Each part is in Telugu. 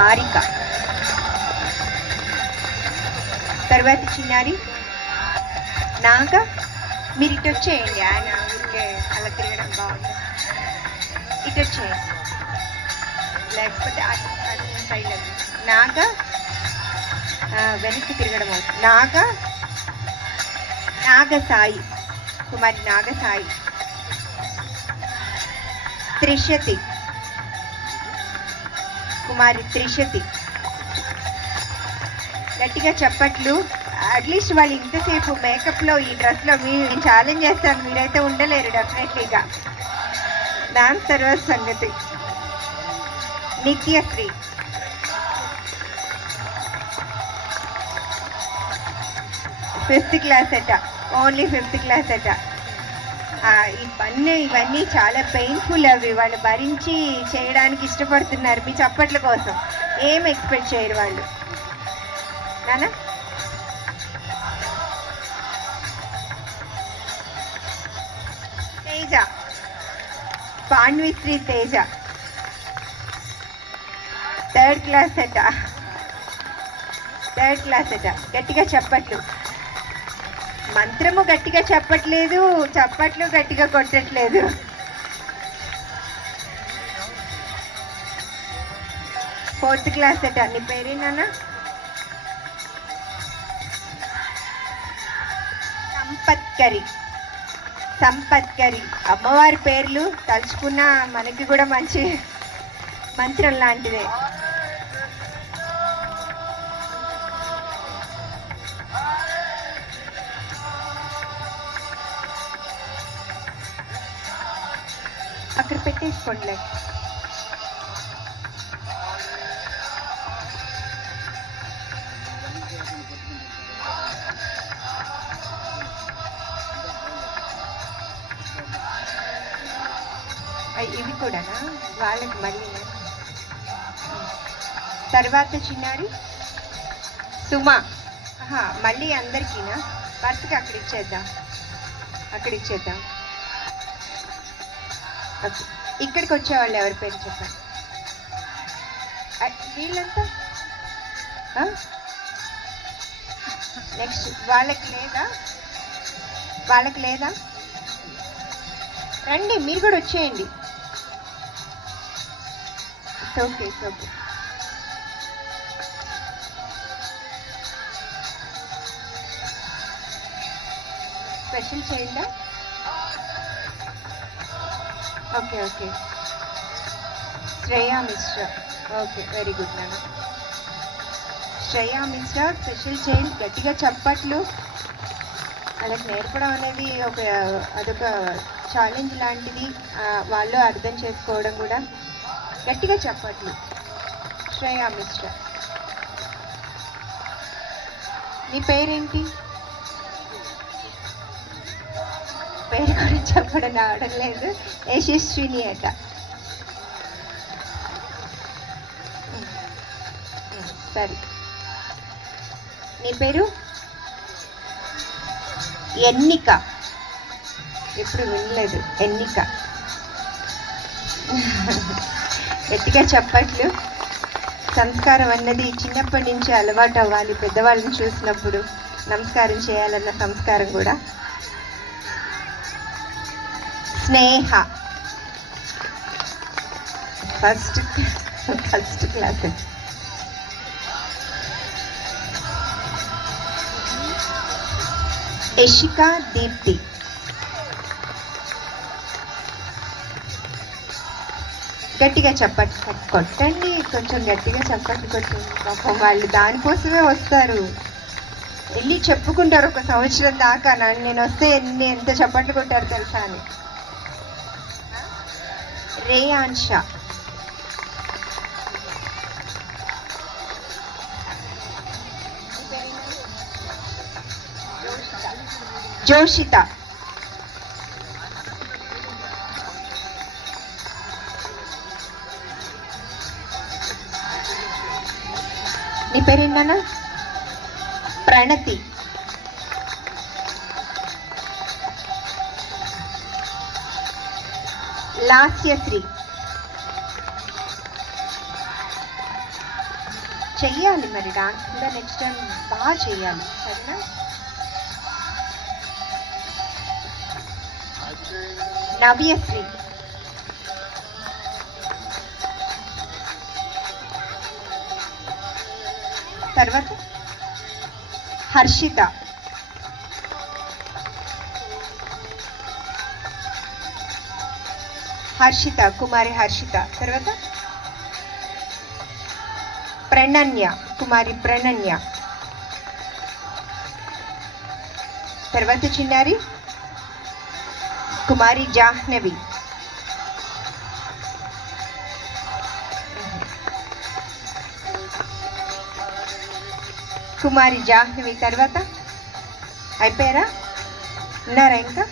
హారిక. తర్వాత చిన్నారి నాగ. మీరు ఇటు వచ్చేయండి, ఆయన ఊరికే అలా తిరగడం బాగుంది. ఇటు వచ్చేయండి, లేకపోతే అన్ని సైడ్ నాగ వెనక్కి తిరగడం అవుతుంది. నాగసాయి, కుమారి నాగసాయి. త్రిశతి, కుమారి త్రిశతి. గట్టిగా చప్పట్లు. అట్లీస్ట్ వాళ్ళు ఇంతసేపు మేకప్లో ఈ డ్రెస్లో మీరు ఛాలెంజ్ చేస్తాను, మీరైతే ఉండలేరు డెఫినెట్లీగా. డాన్స్ తర్వాత సంగతి. నిత్యశ్రీ. ఫిఫ్త్ క్లాస్ అట, ఓన్లీ ఫిఫ్త్ క్లాస్ అట. ఇవన్నీ చాలా పెయిన్ఫుల్. అవి వాళ్ళు భరించి చేయడానికి ఇష్టపడుతున్నారు మీ చప్పట్ల కోసం. ఏం ఎక్స్పెక్ట్ చేయరు వాళ్ళు. నానా తేజ, పాండ్విశ్రీ తేజ, థర్డ్ క్లాస్ అట. గట్టిగా చప్పట్లు. మంత్రము గట్టిగా చెప్పట్లేదు, చప్పట్లు గట్టిగా కొట్టట్లేదు. ఫోర్త్ క్లాస్ అట. నీ పేరేనా? సంపత్కరి. అమ్మవారి పేర్లు తలుచుకున్న మనకి కూడా మంచి మంత్రం లాంటిదే. అక్కడ పెట్టేసుకోండి. ఇవి కూడానా వాళ్ళకి మళ్ళీ. తర్వాత చిన్నారి సుమ. మళ్ళీ అందరికీనా? భర్తకి అక్కడ ఇచ్చేద్దాం. ఇక్కడికి వచ్చేవాళ్ళు ఎవరి పేరు చెప్పండి. వీళ్ళంతా నెక్స్ట్. వాళ్ళకి లేదా? రండి, మీరు కూడా వచ్చేయండి. ఓకే. స్పెషల్ చేయండి. Okay. Shreya Mishra. Okay, very good నాన్న. Shreya Mishra special child. గట్టిగా చప్పట్లు. వాళ్ళకి నేర్పడం అనేది అదొక ఛాలెంజ్ లాంటిది. వాళ్ళు అర్థం చేసుకోవడం కూడా. గట్టిగా చప్పట్లు. శ్రేయా మిశ్రా. నీ పేరేంటి? పేరు కూడా చెప్పడం రావడం లేదు. యశస్విని అట. సరే, నీ పేరు? ఎన్నిక. ఎప్పుడు వినలేదు ఎన్నిక. గట్టిగా చప్పట్లు. సంస్కారం అన్నది చిన్నప్పటి నుంచి అలవాటు అవ్వాలి. పెద్దవాళ్ళని చూసినప్పుడు నమస్కారం చేయాలన్న సంస్కారం కూడా. స్నేహ. First class. యశిక దీప్తి. గట్టిగా చప్పట్లు కొట్టండి, కొంచెం గట్టిగా చప్పట్లు కొట్టండి. పాపం వాళ్ళు దానికోసమే వస్తారు. వెళ్ళి చెప్పుకుంటారు ఒక సంవత్సరం దాకా, నేను వస్తే ఎంత చప్పట్లు కొట్టారు తెలుసా అని. రేయాన్ష. జోషిత. నీ పేరేంటన్నా? ప్రణతి. లాస్యశ్రీ. చెయ్యాలి మరి డాన్స్ కూడా నెక్స్ట్ టైం బాగా చెయ్యాలి, సరేనా? నవ్యశ్రీ. తర్వాత హర్షిత. హర్షిత, కుమారి హర్షిత. తర్వాత ప్రణన్య, కుమారి ప్రణన్య. తర్వాత చిన్నారి కుమారి జాహ్నవి. కుమారి జాహ్నవి. తర్వాత అయిపోయారా? ఉన్నారా ఇంకా?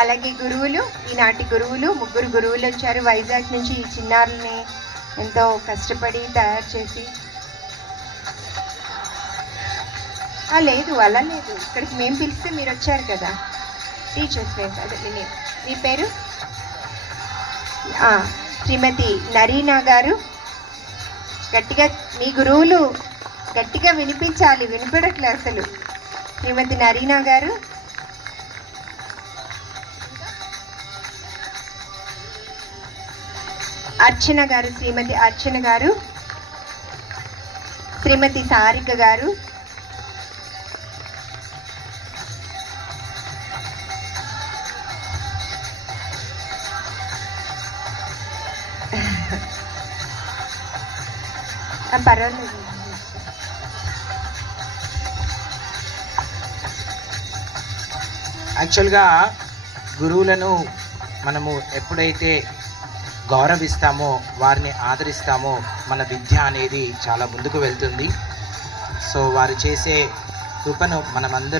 అలాగే గురువులు, ఈనాటి గురువులు, 3 గురువులు వచ్చారు వైజాగ్ నుంచి. ఈ చిన్నారుల్ని ఎంతో కష్టపడి తయారు చేసి. లేదు అలా లేదు, ఇక్కడికి మేము పిలిస్తే మీరు వచ్చారు కదా, టీచర్స్ నేమ్స్. అదే మీ పేరు? శ్రీమతి నరీనా గారు. గట్టిగా మీ గురువులు గట్టిగా వినిపించాలి, వినిపడట్లేదు అసలు. శ్రీమతి నరీనా గారు. అర్చన గారు, శ్రీమతి అర్చన గారు. శ్రీమతి సారిక గారు. పర్వాలేదు. యాక్చువల్గా గురువులను మనము ఎప్పుడైతే గౌరవిస్తామో, వారిని ఆదరిస్తామో, మన విద్య అనేది చాలా ముందుకు వెళ్తుంది. సో వారు చేసే కృపను మనమందరూ